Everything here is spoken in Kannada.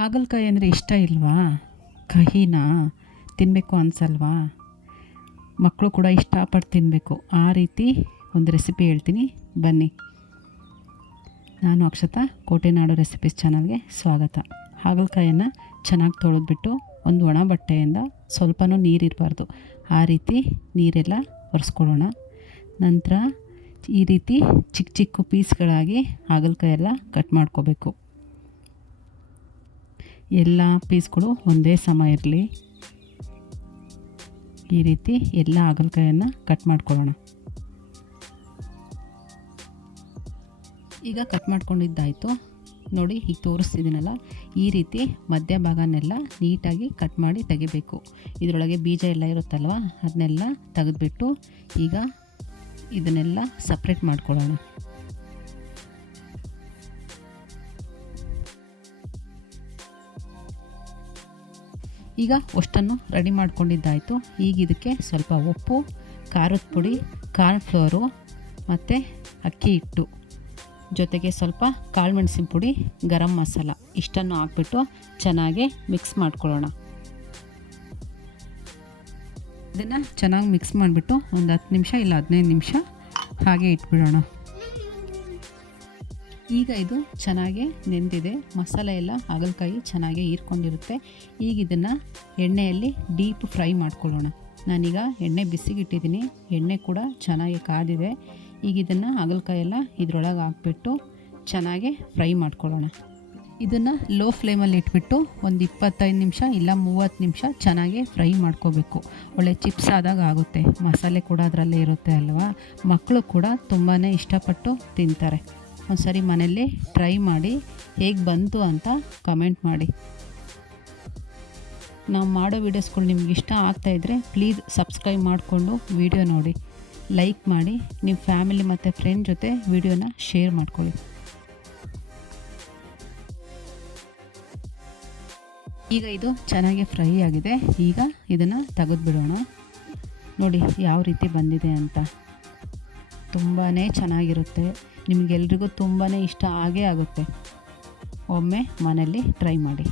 ಹಾಗಲಕಾಯಿ ಅಂದರೆ ಇಷ್ಟ ಇಲ್ವಾ? ಕಹಿನಾ ತಿನ್ನಬೇಕು ಅನಿಸಲ್ವಾ? ಮಕ್ಕಳು ಕೂಡ ಇಷ್ಟಪಟ್ಟು ತಿನ್ನಬೇಕು. ಆ ರೀತಿ ಒಂದು ರೆಸಿಪಿ ಹೇಳ್ತೀನಿ, ಬನ್ನಿ. ನಾನು ಅಕ್ಷತಾ, ಕೋಟೆನಾಡು ರೆಸಿಪೀಸ್ ಚಾನಲ್ಗೆ ಸ್ವಾಗತ. ಹಾಗಲಕಾಯನ್ನು ಚೆನ್ನಾಗಿ ತೊಳೆದ್ಬಿಟ್ಟು ಒಂದು ಒಣ ಬಟ್ಟೆಯಿಂದ ಸ್ವಲ್ಪನೂ ನೀರಿರಬಾರ್ದು, ಆ ರೀತಿ ನೀರೆಲ್ಲ ಒರೆಸ್ಕೊಳ್ಳೋಣ. ನಂತರ ಈ ರೀತಿ ಚಿಕ್ಕ ಚಿಕ್ಕ ಪೀಸ್ಗಳಾಗಿ ಹಾಗಲಕಾಯೆಲ್ಲ ಕಟ್ ಮಾಡ್ಕೋಬೇಕು. ಎಲ್ಲ ಪೀಸ್ಗಳು ಒಂದೇ ಸಮ ಇರಲಿ. ಈ ರೀತಿ ಎಲ್ಲ ಹಾಗಲಕಾಯನ್ನು ಕಟ್ ಮಾಡ್ಕೊಳ್ಳೋಣ. ಈಗ ಕಟ್ ಮಾಡ್ಕೊಂಡಿದ್ದಾಯಿತು ನೋಡಿ, ಈಗ ತೋರಿಸ್ತಿದ್ದೀನಲ್ಲ, ಈ ರೀತಿ ಮಧ್ಯಭಾಗನೆಲ್ಲ ನೀಟಾಗಿ ಕಟ್ ಮಾಡಿ ತೆಗಿಬೇಕು. ಇದರೊಳಗೆ ಬೀಜ ಎಲ್ಲ ಇರುತ್ತಲ್ವ, ಅದನ್ನೆಲ್ಲ ತೆಗೆದುಬಿಟ್ಟು ಈಗ ಇದನ್ನೆಲ್ಲ ಸಪ್ರೇಟ್ ಮಾಡ್ಕೊಳ್ಳೋಣ. ಈಗ ಅಷ್ಟನ್ನು ರೆಡಿ ಮಾಡ್ಕೊಂಡಿದ್ದಾಯಿತು. ಈಗ ಇದಕ್ಕೆ ಸ್ವಲ್ಪ ಉಪ್ಪು, ಖಾರದ ಪುಡಿ, ಕಾರ್ನ್ಫ್ಲೋರು ಮತ್ತು ಅಕ್ಕಿ ಹಿಟ್ಟು, ಜೊತೆಗೆ ಸ್ವಲ್ಪ ಕಾಳು ಮೆಣಸಿನ ಪುಡಿ, ಗರಂ ಮಸಾಲ ಇಷ್ಟನ್ನು ಹಾಕ್ಬಿಟ್ಟು ಚೆನ್ನಾಗಿ ಮಿಕ್ಸ್ ಮಾಡ್ಕೊಳ್ಳೋಣ. ಇದನ್ನು ಚೆನ್ನಾಗಿ ಮಿಕ್ಸ್ ಮಾಡಿಬಿಟ್ಟು ಒಂದು 10 ನಿಮಿಷ ಇಲ್ಲ 15 ನಿಮಿಷ ಹಾಗೆ ಇಟ್ಬಿಡೋಣ. ಈಗ ಇದು ಚೆನ್ನಾಗಿ ನೆಂದಿದೆ, ಮಸಾಲೆ ಎಲ್ಲ ಹಾಗಲಕಾಯಿ ಚೆನ್ನಾಗಿ ಹೀರ್ಕೊಂಡಿರುತ್ತೆ. ಈಗ ಇದನ್ನು ಎಣ್ಣೆಯಲ್ಲಿ ಡೀಪ್ ಫ್ರೈ ಮಾಡ್ಕೊಳ್ಳೋಣ. ನಾನೀಗ ಎಣ್ಣೆ ಬಿಸಿಗಿಟ್ಟಿದ್ದೀನಿ, ಎಣ್ಣೆ ಕೂಡ ಚೆನ್ನಾಗಿ ಕಾದಿದೆ. ಈಗ ಇದನ್ನು ಹಾಗಲಕಾಯಿ ಎಲ್ಲ ಇದರೊಳಗೆ ಹಾಕ್ಬಿಟ್ಟು ಚೆನ್ನಾಗಿ ಫ್ರೈ ಮಾಡ್ಕೊಳ್ಳೋಣ. ಇದನ್ನು ಲೋ ಫ್ಲೇಮಲ್ಲಿ ಇಟ್ಬಿಟ್ಟು ಒಂದು 25 ನಿಮಿಷ ಇಲ್ಲ 30 ನಿಮಿಷ ಚೆನ್ನಾಗಿ ಫ್ರೈ ಮಾಡ್ಕೋಬೇಕು. ಒಳ್ಳೆ ಚಿಪ್ಸ್ ಆದಾಗ ಆಗುತ್ತೆ. ಮಸಾಲೆ ಕೂಡ ಅದರಲ್ಲೇ ಇರುತ್ತೆ ಅಲ್ವಾ, ಮಕ್ಕಳು ಕೂಡ ತುಂಬಾ ಇಷ್ಟಪಟ್ಟು ತಿಂತಾರೆ. ಒಂದು ಸರಿ ಮನೆಯಲ್ಲಿ ಟ್ರೈ ಮಾಡಿ ಹೇಗೆ ಬಂತು ಅಂತ ಕಮೆಂಟ್ ಮಾಡಿ. ನಾವು ಮಾಡೋ ವೀಡಿಯೋಸ್ಗಳು ನಿಮ್ಗೆ ಇಷ್ಟ ಆಗ್ತಾಯಿದ್ರೆ ಪ್ಲೀಸ್ ಸಬ್ಸ್ಕ್ರೈಬ್ ಮಾಡಿಕೊಂಡು ವಿಡಿಯೋ ನೋಡಿ, ಲೈಕ್ ಮಾಡಿ, ನಿಮ್ಮ ಫ್ಯಾಮಿಲಿ ಮತ್ತು ಫ್ರೆಂಡ್ ಜೊತೆ ವಿಡಿಯೋನ ಶೇರ್ ಮಾಡ್ಕೊಳ್ಳಿ. ಈಗ ಇದು ಚೆನ್ನಾಗಿ ಫ್ರೈ ಆಗಿದೆ. ಈಗ ಇದನ್ನು ತೆಗೆದುಬಿಡೋಣ. ನೋಡಿ ಯಾವ ರೀತಿ ಬಂದಿದೆ ಅಂತ. ತುಂಬಾ ಚೆನ್ನಾಗಿರುತ್ತೆ, ನಿಮಗೆಲ್ರಿಗೂ ತುಂಬಾ ಇಷ್ಟ ಆಗೇ ಆಗುತ್ತೆ. ಒಮ್ಮೆ ಮನೆಯಲ್ಲಿ ಟ್ರೈ ಮಾಡಿ.